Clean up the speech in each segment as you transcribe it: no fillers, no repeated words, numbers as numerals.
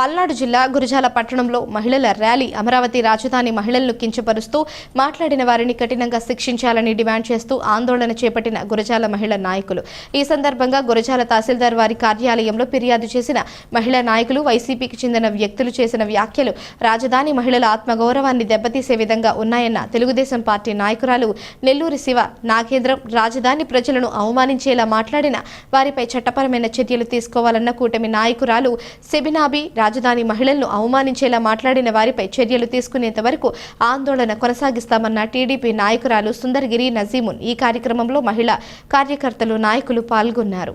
పల్నాడు జిల్లా గురజాల పట్టణంలో మహిళల ర్యాలీ అమరావతి రాజధాని మహిళలను కించపరుస్తూ మాట్లాడిన వారిని కఠినంగా శిక్షించాలని డిమాండ్ చేస్తూ ఆందోళన చేపట్టిన గురజాల మహిళా నాయకులు. ఈ సందర్భంగా గురజాల తహసీల్దార్ వారి కార్యాలయంలో ఫిర్యాదు చేసిన మహిళా నాయకులు వైసీపీకి చెందిన వ్యక్తులు చేసిన వ్యాఖ్యలు రాజధాని మహిళల ఆత్మగౌరవాన్ని దెబ్బతీసే విధంగా ఉన్నాయన్న తెలుగుదేశం పార్టీ నాయకురాలు నెల్లూరి శివ నాగేంద్రం రాజధాని ప్రజలను అవమానించేలా మాట్లాడిన వారిపై చట్టపరమైన చర్యలు తీసుకోవాలన్న కూటమి నాయకురాలు సెబినాబి రాజధాని మహిళలను అవమానించేలా మాట్లాడిన వారిపై చర్యలు తీసుకునేంత వరకు ఆందోళన కొనసాగిస్తామన్న టీడీపీ నాయకురాలు సుందరగిరి నజీమున్. ఈ కార్యక్రమంలో మహిళా కార్యకర్తలు నాయకులు పాల్గొన్నారు.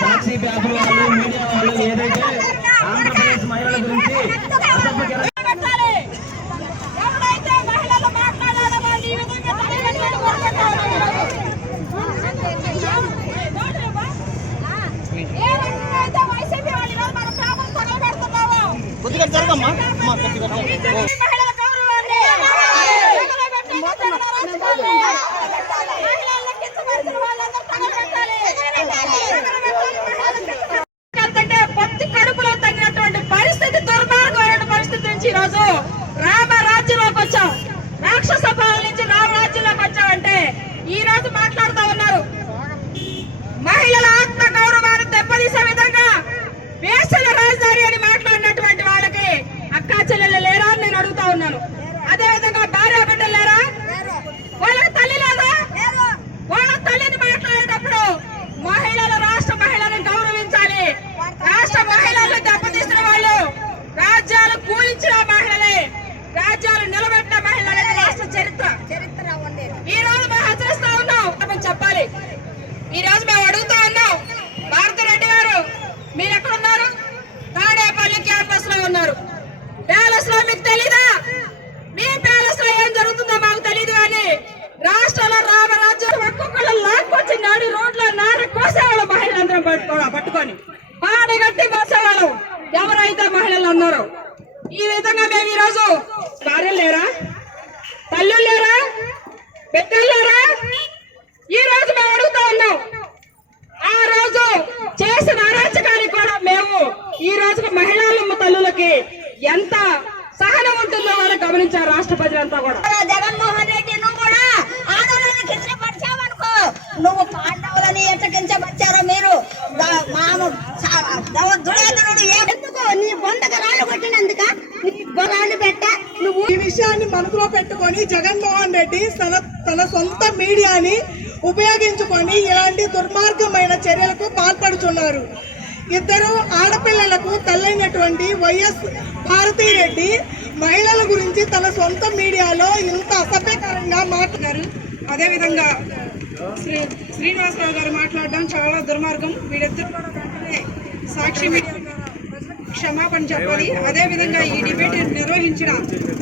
సాక్షి పేపర్ వాళ్ళు మీడియా వాళ్ళు ఏదైతే ఆంధ్రప్రదేశ్ మహిళల గురించి కొద్దిగా జరగమ్మా కడుపులో తగినటువంటి పరిస్థితి, దుర్మార్గమైన పరిస్థితి నుంచి ఈరోజు రామరాజ్యంలోకి వచ్చాం. రాక్షస పాలన నుంచి రామరాజ్యంలోకి వచ్చామంటే ఈ రోజు మాట్లాడుతూ ఉన్నారు. మహిళల ఆత్మ గౌరవాన్ని దెబ్బతీసే విధంగా వేసల రాజధాని అని మాట్లాడినటువంటి వాళ్ళకి అక్కా చెల్లెలు లేరా అని నేను అడుగుతా ఉన్నాను. అదే విధంగా భార్య బిడ్డలు లేరా? వాళ్ళకి తల్లి లేదా? వాళ్ళ తల్లిని మాట్లాడేటప్పుడు మహిళలు రాష్ట్ర మహిళలను గౌరవించాలి. రాష్ట్ర మహిళలను దెబ్బతీసిన వాళ్ళు రాజ్యాలు కూలించిన మహిళలే, రాజ్యాలు నిలబెట్టిన మహిళలే రాష్ట్ర చరిత్ర. ఈ రోజు మేము హెచ్చరిస్తా ఉన్నాం, చెప్పాలి. ఈ రోజు మేము అడుగుతా ఉన్నాం, భారతిరెడ్డి గారు మీరు ఎక్కడున్నారు? తాడేపల్లి క్యాంపస్ లో ఉన్నారు. ప్యాలెస్ లో మీకు తెలీదా? మీ ప్యాలెస్ లో ఏం జరుగుతుందో మాకు తెలీదు. కానీ రాష్ట్రంలో రామరాజ్యం ఒక్కొక్కళ్ళు లాక్కొచ్చి నాడు రోడ్లో నార కోసేవాళ్ళం మహిళలందరం పట్టుకొని పాడగట్టి కోసేవాళ్ళం ఎవరైతే మహిళలు ఉన్నారో. ఈ విధంగా మేము ఈరోజు భార్యలు లేరా? తల్లులు లేరా? బిడ్డలు లేరా? ఈ రోజు మేము అడుగుతా ఉన్నాం. ఆ రోజు చేసిన అరాచకానికి కూడా మేము ఈ రోజు మహిళల తల్లులకి ఎంత సహనం ఉంటుందో వాళ్ళు గమనించారు రాష్ట్ర ప్రజలంతా కూడా. జగన్మోహన్ రెడ్డి నువ్వు కూడా ఆడవాళ్ళని కించపరిచావనుకో, నువ్వు పాండవులని ఎట్లా కించపరిచారో మీరు ఎందుకు నీ బొందకు రాళ్ళు కొట్టినందుక నీ రాళ్ళు పెట్ట నువ్వు. ఈ విషయాన్ని మనసులో పెట్టుకొని జగన్మోహన్ రెడ్డి తన సొంత మీడియాని ఉపయోగించుకొని ఇలాంటి దుర్మార్గమైన చర్యలకు పాల్పడుతున్నారు. ఇద్దరు ఆడపిల్లలకు తల్లైనటువంటి వైఎస్ భారతిరెడ్డి మహిళల గురించి తన సొంత మీడియాలో ఇంత అసభ్యకరంగా మాట్లాడారు. అదేవిధంగా శ్రీనివాసరావు గారు మాట్లాడడం చాలా దుర్మార్గం. వీరిద్దరు కూడా వెంటనే సాక్షి మీడియా క్షమాపణ చెప్పాలి. అదేవిధంగా ఈ డిబేట్ నిర్వహించిన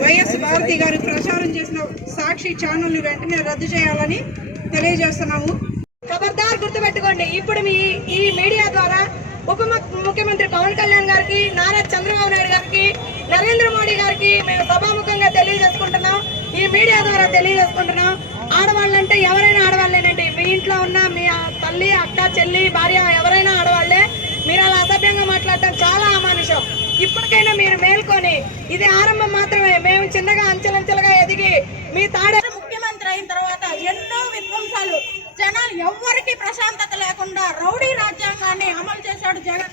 వైఎస్ భారతి గారు ప్రచారం చేసిన సాక్షి ఛానల్ని వెంటనే రద్దు చేయాలని తెలియజేస్తున్నాము. ఖబర్దార్ గుర్తుపెట్టుకోండి. ఇప్పుడు ఈ మీడియా ద్వారా ఉప ముఖ్యమంత్రి పవన్ కళ్యాణ్ గారికి, నారా చంద్రబాబు నాయుడు గారికి, నరేంద్ర మోడీ గారికి మేము సభాముఖంగా తెలియజేసుకుంటున్నాం. ఈ మీడియా ద్వారా తెలియజేసుకుంటున్నాం. ఆడవాళ్ళంటే ఎవరైనా ఆడవాళ్ళేనండి. మీ ఇంట్లో ఉన్న మీ తల్లి, అక్క, చెల్లి, భార్య ఎవరైనా ఆడవాళ్లే. మీరు అలా అసభ్యంగా మాట్లాడటం చాలా అమానుషం. ఇప్పటికైనా మీరు మేల్కొని, ఇది ఆరంభం మాత్రమే. మేము చిన్నగా అంచెలంచెలుగా ఎదిగి మీ ముఖ్యమంత్రి అయిన తర్వాత ఎన్నో విధ్వంసాలు, జనాలు ఎవ్వరికి ప్రశాంతత లేకుండా రౌడీ రాజ్యాంగాన్ని అమలు చేశాడు జగన్.